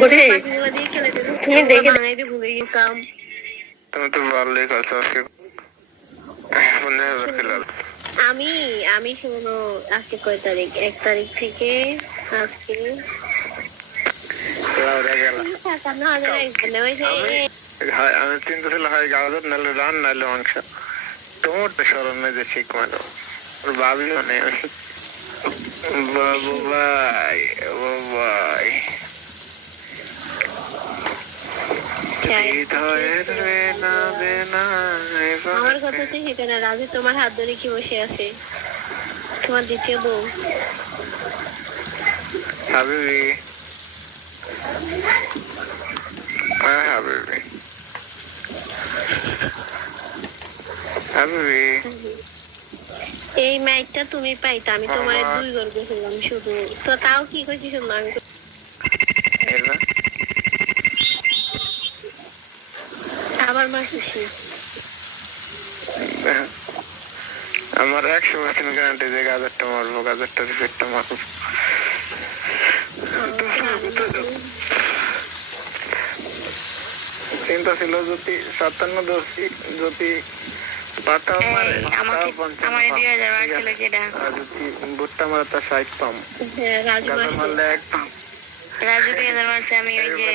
বলে পাখিগুলো দিয়ে খেলে দিল, তুমি দেখে ভাঙাইতে ভুলে গেলাম। তুমি তো ভালোই খেলছো আজকে, মনে হবে খেলার। আমি আমি শোনো, আজকে কয় তারিখ? 1 তারিখ থেকে আজকে আমি চিন্তা ছিল হয় গাজর নাহলে রান নাহলে মাংস। তোমার তো স্মরণ নেই যে ঠিক মানো ভাবি মানে বাবু ভাই ভাই আমার কথা হচ্ছে সেটা না, রাজু তোমার হাত ধরে কি বসে আছে তোমার দ্বিতীয় বউ? হাবিবি হাবিবি হাবিবি এই মাইকটা তুমি পাইতা, আমি তোমার 2 ঘর গেছিলাম শুধু তো, তাও কি কইছি শুনো, আমি আবার মারছি। আমার 100% গ্যারান্টি যে গাজরটা মারবো, গাজরটা রিফেক্টটা মারবো। চিন্তা ছিল যদি 57 দোষী যদি পাতাও মারে যদি ভুট্টা মারে তার 60 পাম, গাজর মারলে 1 পাম। রাজু 2000 মাসে আমি ওই যে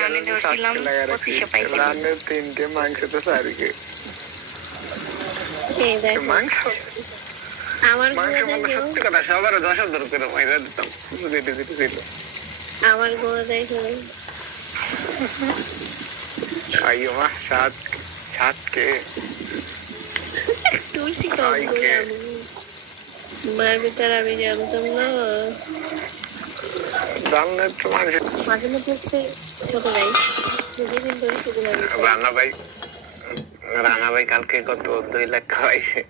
রানে ধরছিলাম 2500 পাইছি। রানের 3টে, মাংস তো 4 মাংস আমার মাংস মানে সত্যি কথা সবার 10,000 করে পয়সা দিতাম দিতে দিতে দিল। আমার গোয়া দেখো আইও মা সাত সাতকে তুলসী মার ভিতরে আমি জানতাম না। জানলে তো মানুষ মাঝে মধ্যে হচ্ছে ছোট ভাই যেদিন ধরে শুধু রানা ভাই কালকে কত 2 লাখ খাওয়াইছে।